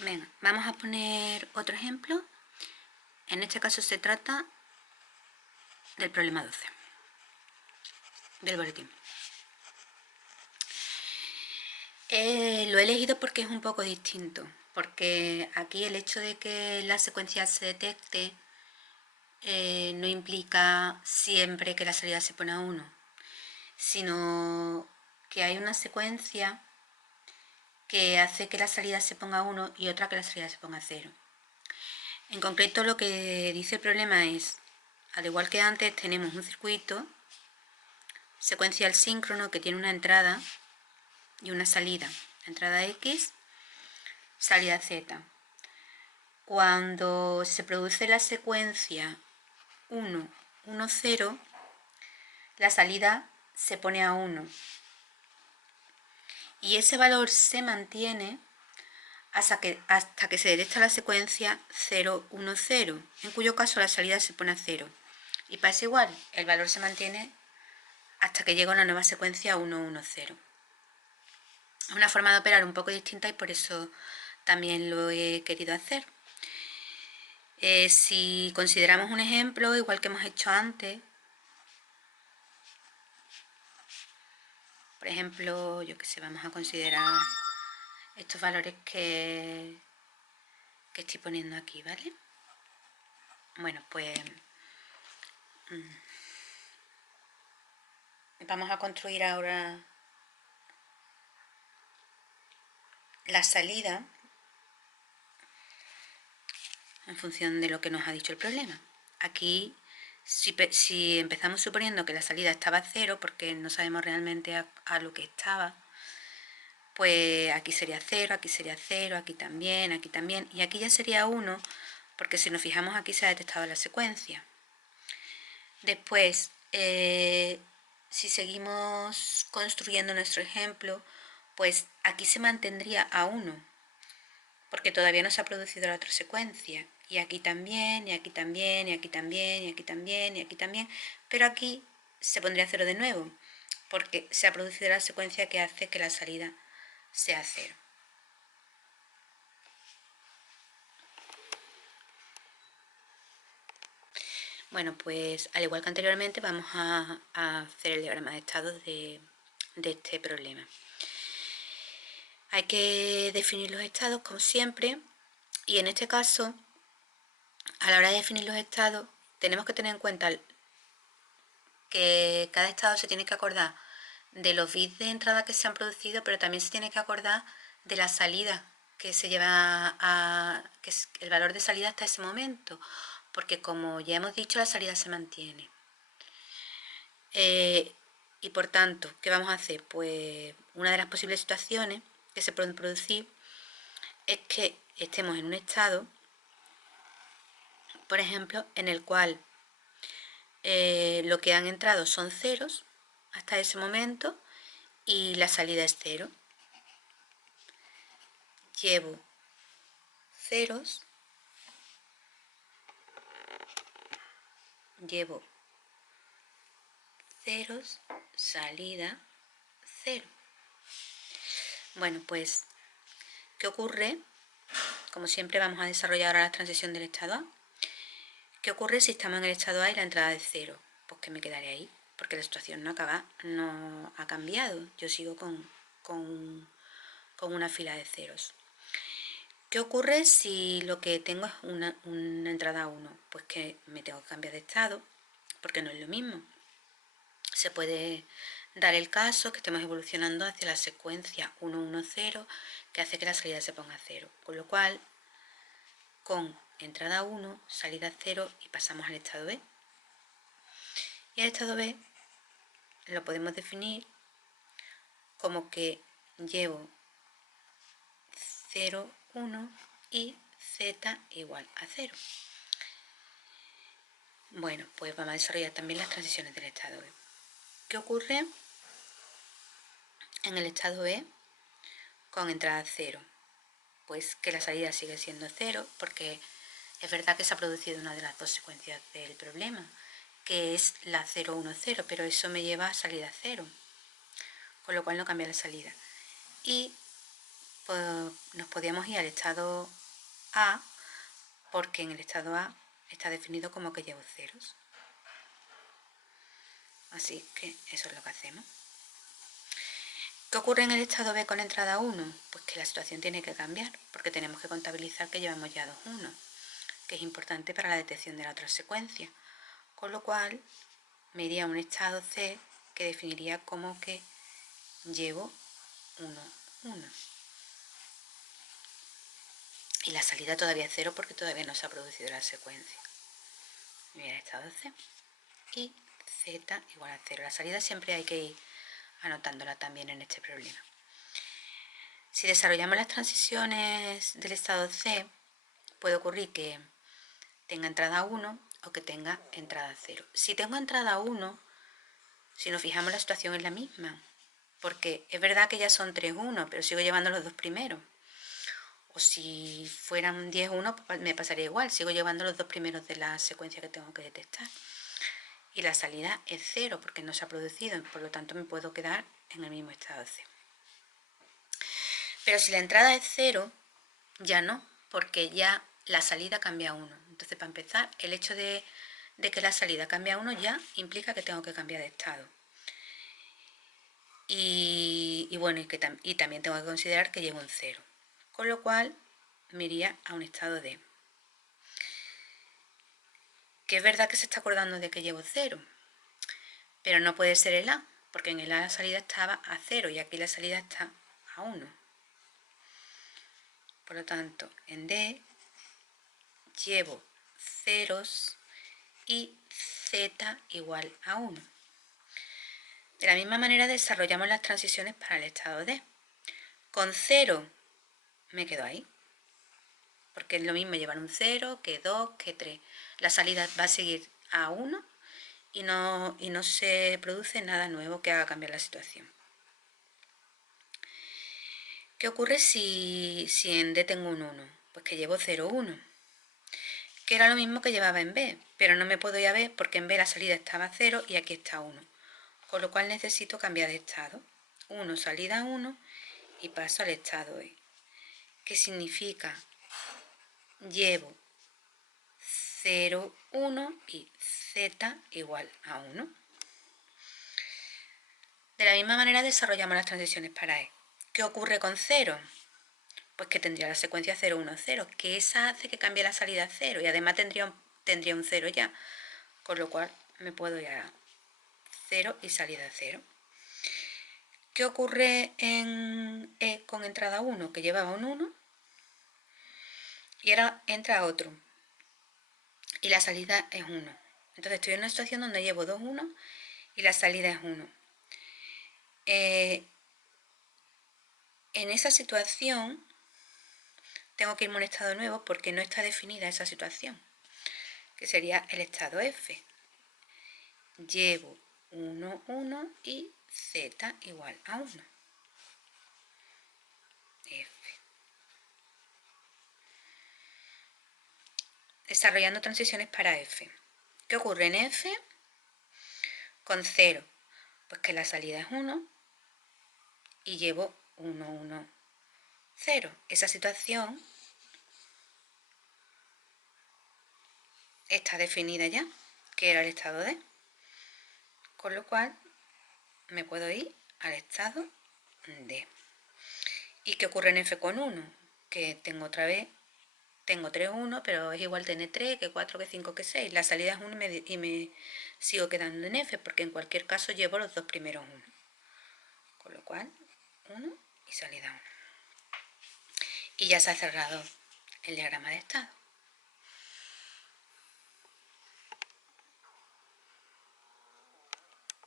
Venga, vamos a poner otro ejemplo. En este caso se trata del problema 12 del boletín. Lo he elegido porque es un poco distinto, porque aquí el hecho de que la secuencia se detecte no implica siempre que la salida se pone a 1, sino que hay una secuencia que hace que la salida se ponga a 1 y otra que la salida se ponga a 0. En concreto, lo que dice el problema es, al igual que antes, tenemos un circuito secuencial síncrono que tiene una entrada y una salida. Entrada X, salida Z. Cuando se produce la secuencia 1, 1, 0, la salida se pone a 1. Y ese valor se mantiene hasta que se detecta la secuencia 0, 1, 0, en cuyo caso la salida se pone a 0. Y pasa igual, el valor se mantiene hasta que llega una nueva secuencia 1, 1, 0. Es una forma de operar un poco distinta y por eso también lo he querido hacer. Si consideramos un ejemplo, igual que hemos hecho antes, por ejemplo, yo que sé, vamos a considerar estos valores que estoy poniendo aquí, ¿vale? Bueno, pues vamos a construir ahora la salida en función de lo que nos ha dicho el problema. Aquí, si empezamos suponiendo que la salida estaba a 0, porque no sabemos realmente a lo que estaba, pues aquí sería 0, aquí sería 0, aquí también, y aquí ya sería 1, porque si nos fijamos aquí se ha detectado la secuencia. Después, si seguimos construyendo nuestro ejemplo, pues aquí se mantendría a 1, porque todavía no se ha producido la otra secuencia. Y aquí también, y aquí también, y aquí también, y aquí también, y aquí también. Pero aquí se pondría 0 de nuevo, porque se ha producido la secuencia que hace que la salida sea 0. Bueno, pues al igual que anteriormente vamos a hacer el diagrama de estados de este problema. Hay que definir los estados como siempre, y en este caso, a la hora de definir los estados, tenemos que tener en cuenta que cada estado se tiene que acordar de los bits de entrada que se han producido, pero también se tiene que acordar de la salida que se lleva que es el valor de salida hasta ese momento, porque como ya hemos dicho, la salida se mantiene. Y por tanto, ¿qué vamos a hacer? Pues una de las posibles situaciones que se pueden producir es que estemos en un estado, por ejemplo, en el cual lo que han entrado son ceros hasta ese momento y la salida es 0. Llevo ceros, llevo ceros, salida 0. Bueno, pues, ¿qué ocurre? Como siempre vamos a desarrollar ahora la transición del estado A. ¿Qué ocurre si estamos en el estado A y la entrada es 0? Pues que me quedaré ahí, porque la situación no ha cambiado. Yo sigo con una fila de ceros. ¿Qué ocurre si lo que tengo es una entrada 1? Pues que me tengo que cambiar de estado, porque no es lo mismo. Se puede dar el caso que estemos evolucionando hacia la secuencia 1, 1, 0, que hace que la salida se ponga a 0. Con lo cual, con entrada 1, salida 0 y pasamos al estado B. Y el estado B lo podemos definir como que llevo 0, 1 y z igual a 0. Bueno, pues vamos a desarrollar también las transiciones del estado B. ¿Qué ocurre en el estado B con entrada 0? Pues que la salida sigue siendo 0, porque es verdad que se ha producido una de las dos secuencias del problema, que es la 0, 1, 0, pero eso me lleva a salida 0, con lo cual no cambia la salida. Y nos podíamos ir al estado A, porque en el estado A está definido como que llevo ceros. Así que eso es lo que hacemos. ¿Qué ocurre en el estado B con entrada 1? Pues que la situación tiene que cambiar, porque tenemos que contabilizar que llevamos ya 2 1, que es importante para la detección de la otra secuencia. Con lo cual, me iría a un estado C que definiría como que llevo 1 1. Y la salida todavía es 0 porque todavía no se ha producido la secuencia. Me voy al estado C. Y Z igual a 0. La salida siempre hay que ir anotándola también en este problema. Si desarrollamos las transiciones del estado C, puede ocurrir que tenga entrada 1 o que tenga entrada 0. Si tengo entrada 1, si nos fijamos, la situación es la misma, porque es verdad que ya son 3 1, pero sigo llevando los dos primeros. O si fueran 10 1, me pasaría igual, sigo llevando los dos primeros de la secuencia que tengo que detectar. Y la salida es 0 porque no se ha producido, por lo tanto me puedo quedar en el mismo estado C. Pero si la entrada es 0, ya no, porque ya la salida cambia a 1. Entonces, para empezar, el hecho de que la salida cambie a 1 ya implica que tengo que cambiar de estado. Y bueno, y también tengo que considerar que llevo un 0. Con lo cual, me iría a un estado D. Que es verdad que se está acordando de que llevo 0, pero no puede ser el A, porque en el A la salida estaba a 0 y aquí la salida está a 1. Por lo tanto, en D llevo ceros y Z igual a 1. De la misma manera desarrollamos las transiciones para el estado D. Con 0 me quedo ahí, porque es lo mismo llevar un 0 que 2, que 3. La salida va a seguir a 1 y no se produce nada nuevo que haga cambiar la situación. ¿Qué ocurre si en D tengo un 1? Pues que llevo 0, 1, que era lo mismo que llevaba en B, pero no me puedo ir a B porque en B la salida estaba a 0 y aquí está 1, con lo cual necesito cambiar de estado. 1, salida 1 y paso al estado E, que significa llevo 0, 1 y Z igual a 1. De la misma manera desarrollamos las transiciones para E. ¿Qué ocurre con 0? Pues que tendría la secuencia 0, 1, 0, que esa hace que cambie la salida a 0 y además tendría un 0 ya, con lo cual me puedo ir a 0 y salida a 0. ¿Qué ocurre en E con entrada 1? Que llevaba un 1 y ahora entra otro y la salida es 1. Entonces estoy en una situación donde llevo 2 1 y la salida es 1. En esa situación tengo que irme a un estado nuevo porque no está definida esa situación, que sería el estado F. Llevo 1, 1 y Z igual a 1. F. Desarrollando transiciones para F. ¿Qué ocurre en F? Con 0, pues que la salida es 1 y llevo 1, 1, 0. Esa situación está definida ya, que era el estado D. Con lo cual me puedo ir al estado D. ¿Y qué ocurre en F con 1? Que tengo otra vez, tengo 3, 1, pero es igual tener 3, que 4, que 5, que 6. La salida es 1 y me sigo quedando en F, porque en cualquier caso llevo los dos primeros 1. Con lo cual, 1 y salida 1. Y ya se ha cerrado el diagrama de estado.